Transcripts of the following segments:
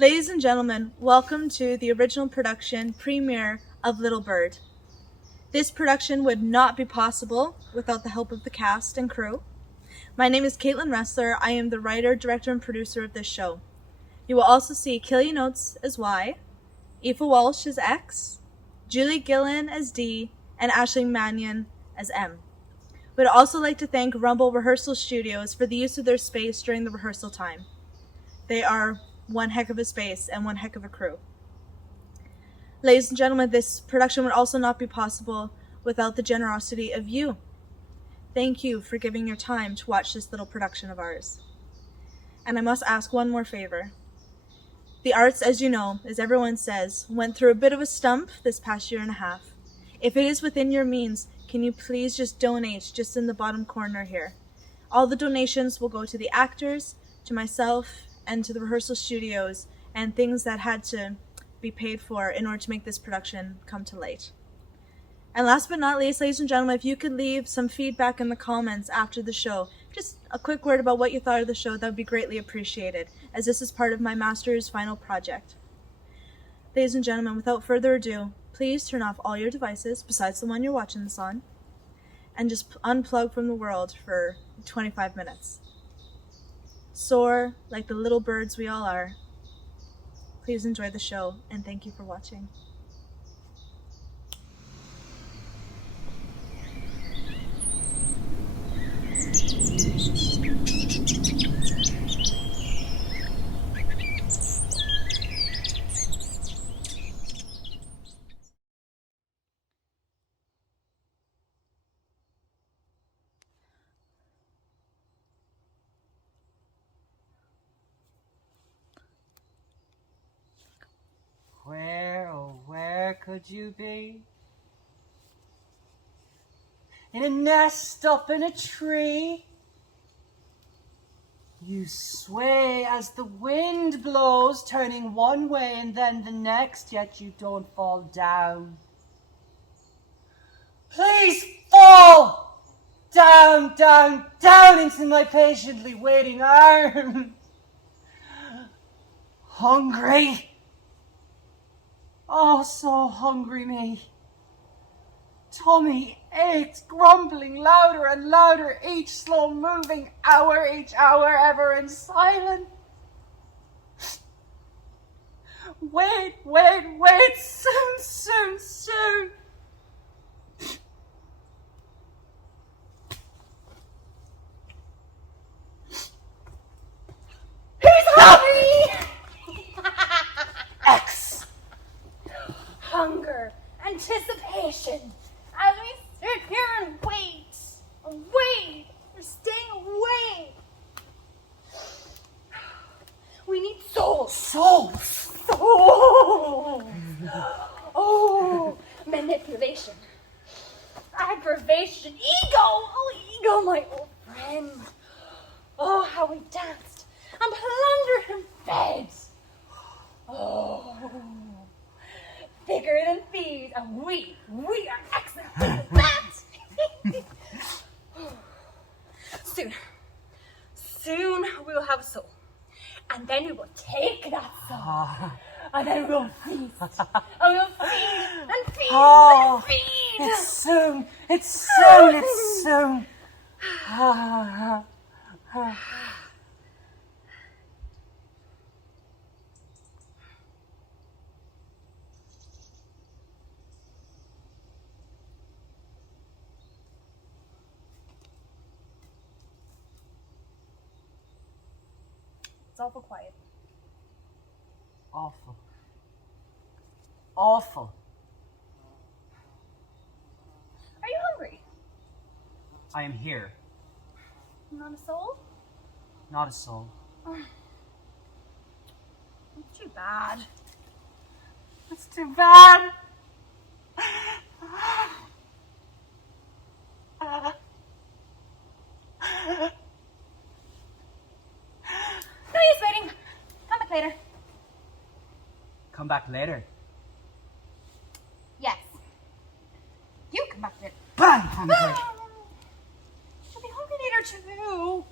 Ladies and gentlemen, welcome to the original production premiere of Little Bird. This production would not be possible without the help of the cast and crew. My name is Katelyn Ressler. I am the writer, director, and producer of this show. You will also see Killian Oates as Y, Aoife Walsh as X, Julie Gillen as D, and Mannion as M. We'd also like to thank Rumble Rehearsal Studios for the use of their space during the rehearsal time. They are one heck of a space and one heck of a crew. Ladies and gentlemen, this production would also not be possible without the generosity of you. Thank you for giving your time to watch this little production of ours. And I must ask one more favor. The arts, as you know, as everyone says, went through a bit of a stump this past year and a half. If it is within your means, can you please just donate just in the bottom corner here? All the donations will go to the actors, to myself, and to the rehearsal studios, and things that had to be paid for in order to make this production come to light. And last but not least, ladies and gentlemen, if you could leave some feedback in the comments after the show, just a quick word about what you thought of the show, that would be greatly appreciated, as this is part of my master's final project. Ladies and gentlemen, without further ado, please turn off all your devices, besides the one you're watching this on, and just unplug from the world for 25 minutes. Soar like the little birds we all are. Please enjoy the show, and thank you for watching. Where, oh where could you be? In a nest up in a tree? You sway as the wind blows, turning one way and then the next, yet you don't fall down. Please fall down, down, down into my patiently waiting arms. Hungry. Oh, so hungry me. Tummy aches, grumbling louder and louder, each slow moving hour, each hour ever in silence. Wait, wait, wait, soon, soon, soon. He's hungry! X. Hunger, anticipation, as we sit here and wait, we're staying awake. We need souls. Souls. Oh, manipulation, aggravation, ego. Oh, ego, my old friend. Oh, how we danced and plundered and fed. Oh. Bigger than thieves, and we are excellent at that. Soon we will have a soul, and then we will take that soul, and then we will feast, and we will feed and feed and feed. It's soon, it's soon, it's soon. It's awful quiet. Awful. Awful. Are you hungry? I am here. Not a soul? Not a soul. It's too bad. It's too bad. No use waiting. Come back later. Come back later. Yes. You come back later. Bang! Hungry. She'll be hungry later too.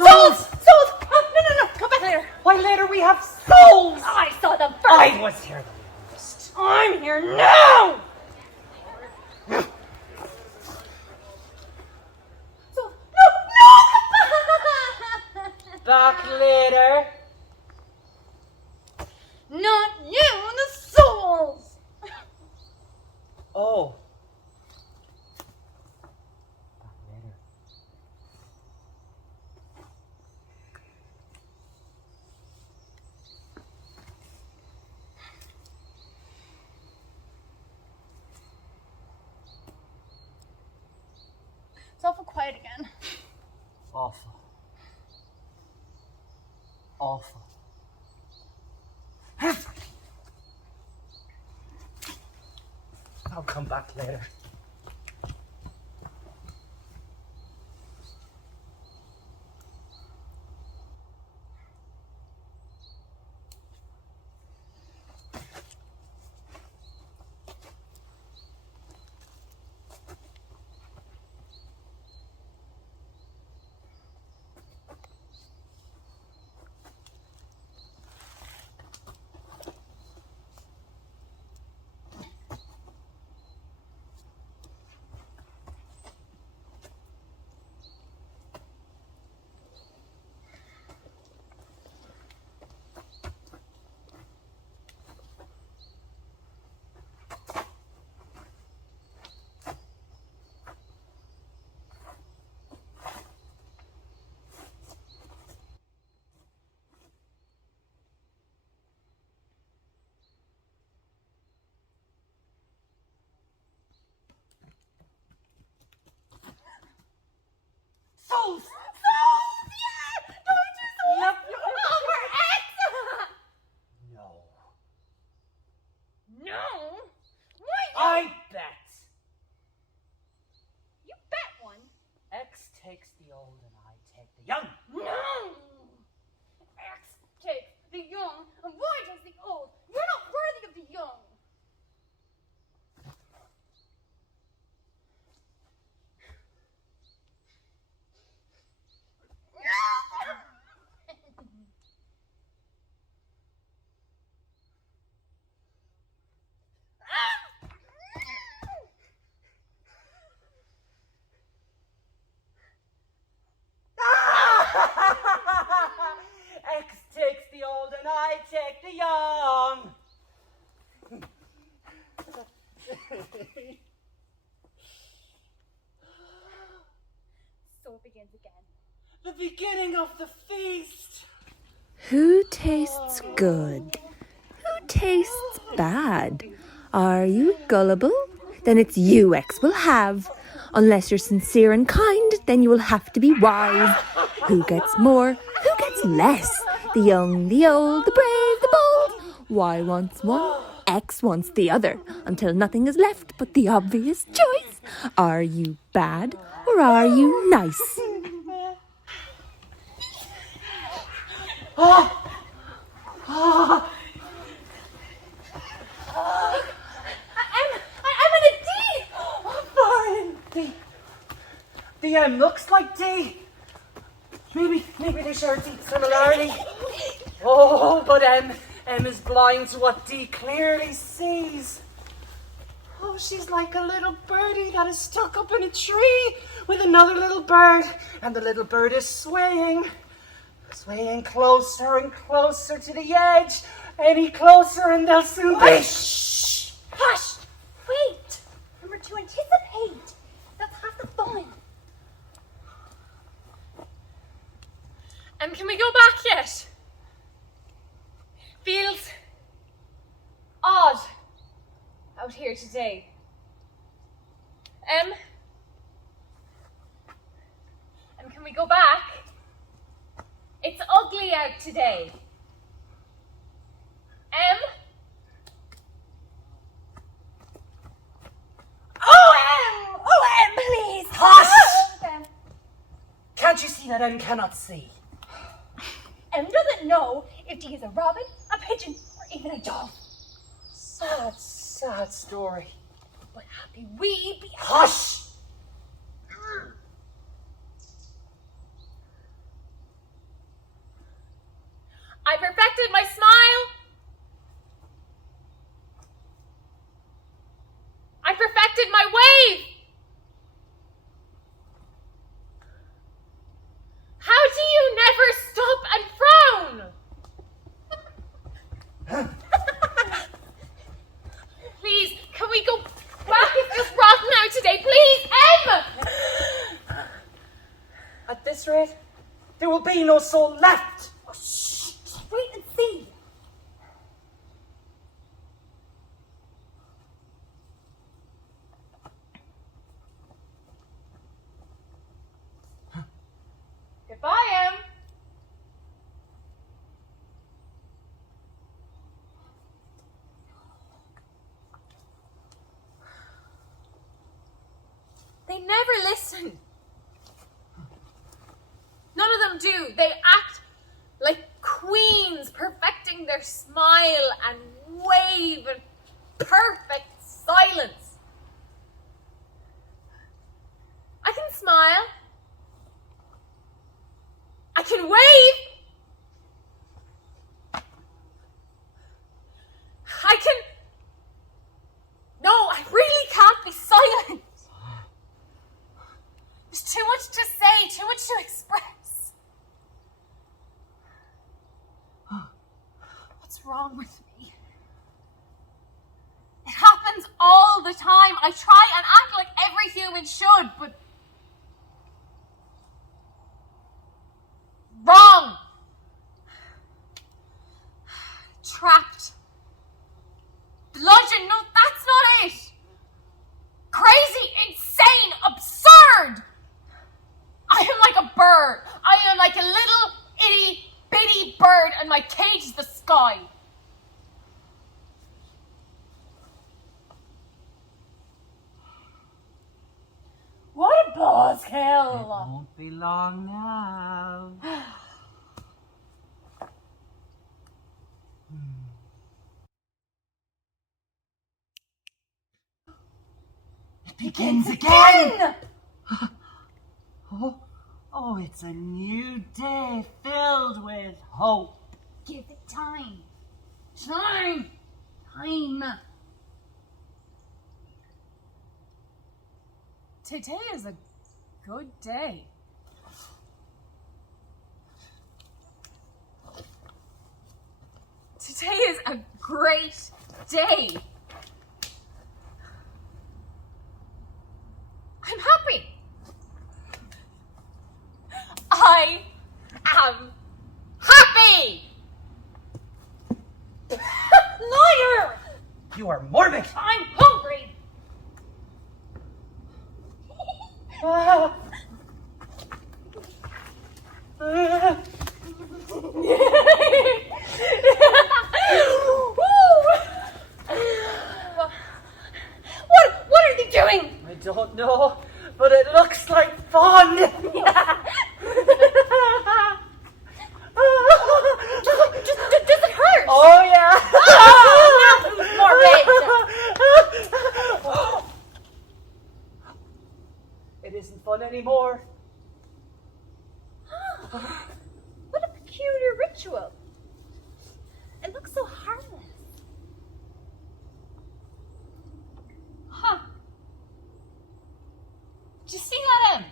Souls! Souls! Oh, no. Come back later. Why later we have souls? I saw them first. I was here the longest. I'm here now! Souls! No! Come back! Back later. Not you, the souls! Oh. Back later. It's awful quiet again. Awful. Awful. I'll come back later. Souls! Souls! Yeah! Don't you souls! Yep. Oh, we're ex! No. No? Why not? I bet. You bet one. X takes the old and I take the young. No! X takes the young and Y takes the old. You're not worthy of the young. X takes the old and I take the young. So it begins again. The beginning of the feast. Who tastes good? Who tastes bad? Are you gullible? Then it's you X will have. Unless you're sincere and kind, then you will have to be wise. Who gets more? Who gets less? The young, the old, the brave, the bold. Y wants one, X wants the other, until nothing is left but the obvious choice. Are you bad or are you nice? I'm in a D! Fine. D. The M looks like D. Maybe they share a deep similarity. Oh, but M is blind to what D clearly sees. Oh, she's like a little birdie that is stuck up in a tree with another little bird, and the little bird is swaying closer and closer to the edge. Any closer and they'll soon be. Shh! Hush! Wait! Remember to anticipate. That's half the fun. Can we go back yet? Feels odd out here today. Can we go back? It's ugly out today. OM, please. Hush! Can't you see that M cannot see? M doesn't know if D is a robin, a pigeon, or even a dove. Sad, sad story. But happy we be. Hush! straight, there will be no soul left. Oh, shh, just wait and see. Goodbye, Em. They never listen. None of them do. They act like queens, perfecting their smile and wave in perfect silence. I can smile. I can wave. I can... No, I really can't be silent. There's too much to say, too much to express. What's wrong with me? It happens all the time. I try and act like every human should, but... Wrong! Trapped. Bludgeon, no, that's not it. Crazy, insane, absurd! I am like a bird. I am like a little itty bitty bird and my cage is the sky. What a buzzkill! It won't be long now. It begins again! Oh, it's a new day filled with hope. Give it time. Time. Today is a good day. Today is a great day. I'm happy. I am happy. Liar! You are morbid. I'm hungry. What are you doing? I don't know, but it looks like fun. Does it hurt? Oh yeah. Oh, It isn't fun anymore. what a peculiar ritual. It looks so harmless. Huh. Did you see that, Em?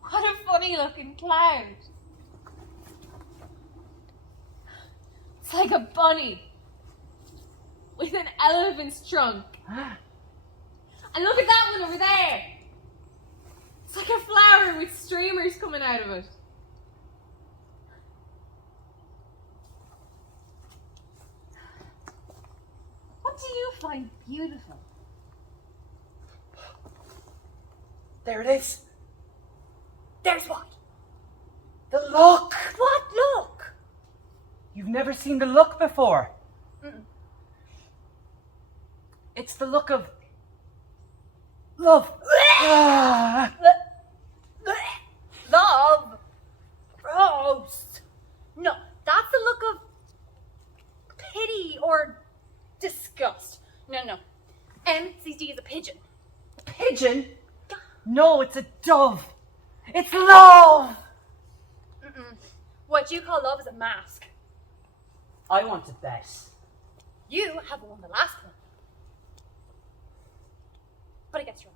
What a funny looking cloud. It's like a bunny with an elephant's trunk. And look at that one over there. It's like a flower with streamers coming out of it. What do you find beautiful? There it is. There's what? The look. What look? You've never seen the look before. Mm-mm. It's the look of love. Love? Gross. No, that's a look of pity or disgust. No. MCD is a pigeon. Pigeon? No, it's a dove. It's love. Mm-mm. What you call love is a mask. I want to bet. You have won the last one. But it gets wrong.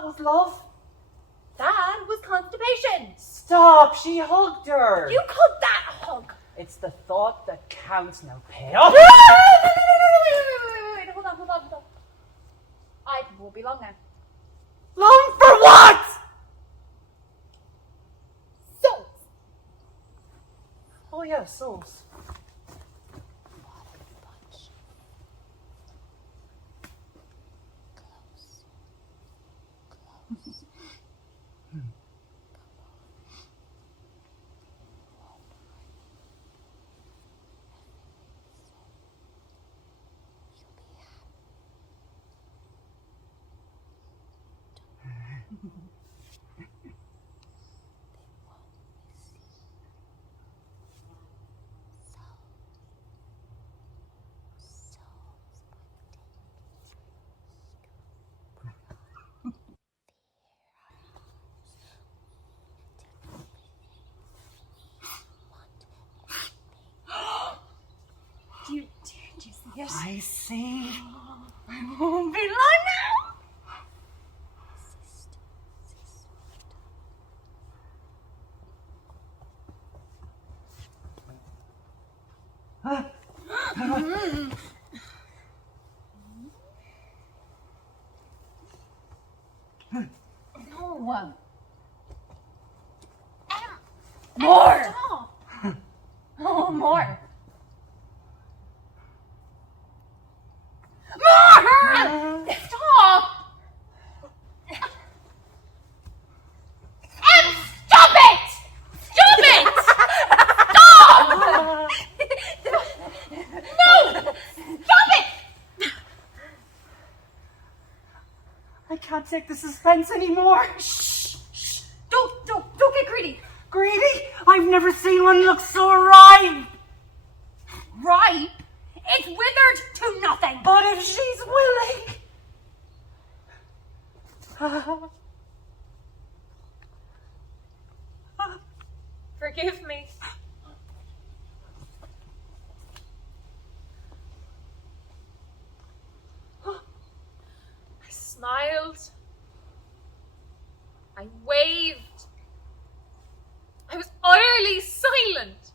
that was love. That was constipation. Stop, she hugged her. You called that a hug? It's the thought that counts now. Pay up. Wait, hold on. I think we'll be long now. Long for what? So, Oh yeah, souls. do you see it? I see. I won't be long now. No. More. Stop. Oh, more. More! Stop! Stop it! Stop it! Stop! No! Stop it! I can't take the suspense anymore. Shh! Don't get greedy. Greedy? I've never seen one look so ripe. Ripe? It's withered to nothing. But if she's willing. Forgive me. I smiled. I waved. I was utterly silent.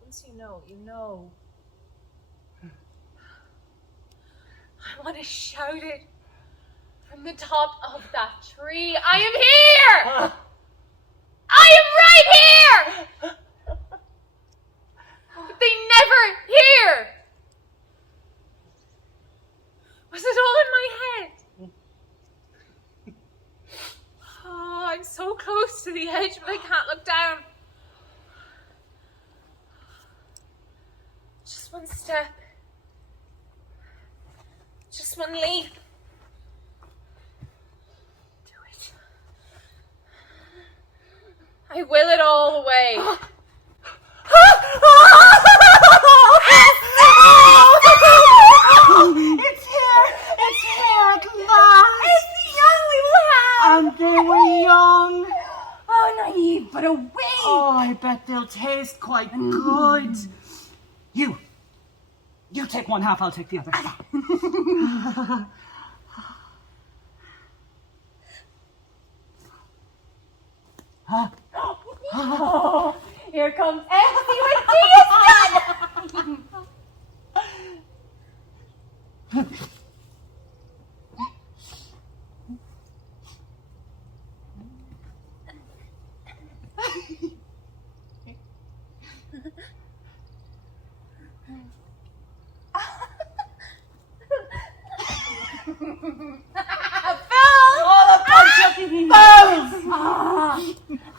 Once you know, you know. I want to shout it from the top of that tree. I am here! I am right here! But they never hear. Was it all in my head? Oh, I'm so close to the edge, but I can't look down. Just one step. Just one leap. Do it. I will it all away. It's here at last. It's the young we will have. And they were young. Oh, naive, but away. Oh, I bet they'll taste quite good. You take one half, I'll take the other. Oh, here comes Emily when tea is done.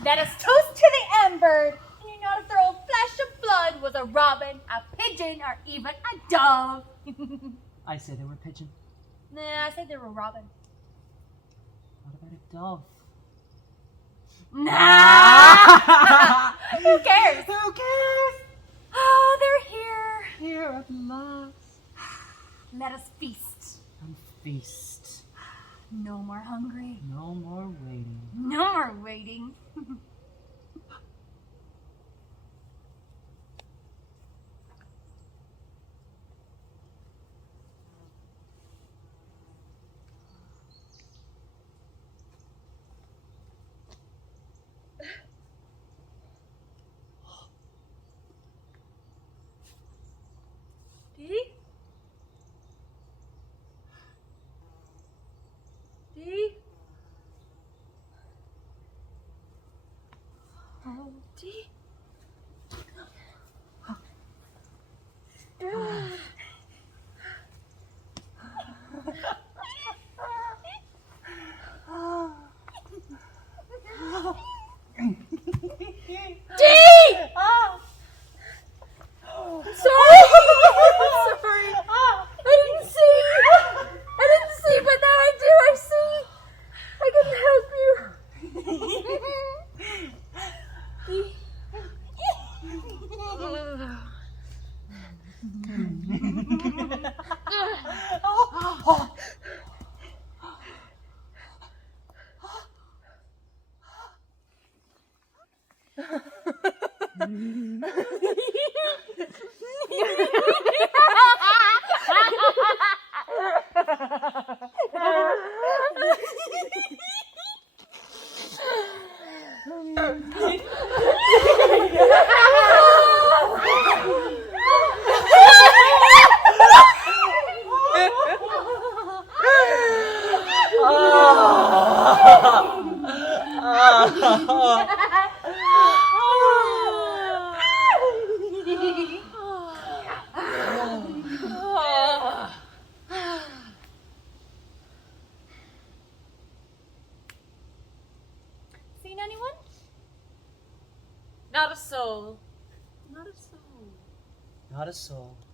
Let us toast to the embers. And you know if their old flesh of blood was a robin, a pigeon, or even a dove. I say they were pigeon. Nah, I said they were robin. What about a dove? Nah. Who cares? Who cares? Oh, they're here. Here at last. Let us feast. And feast. No more hungry. No more waiting. No more waiting. Dee? Seen anyone? Not a soul. Not a soul. Not a soul.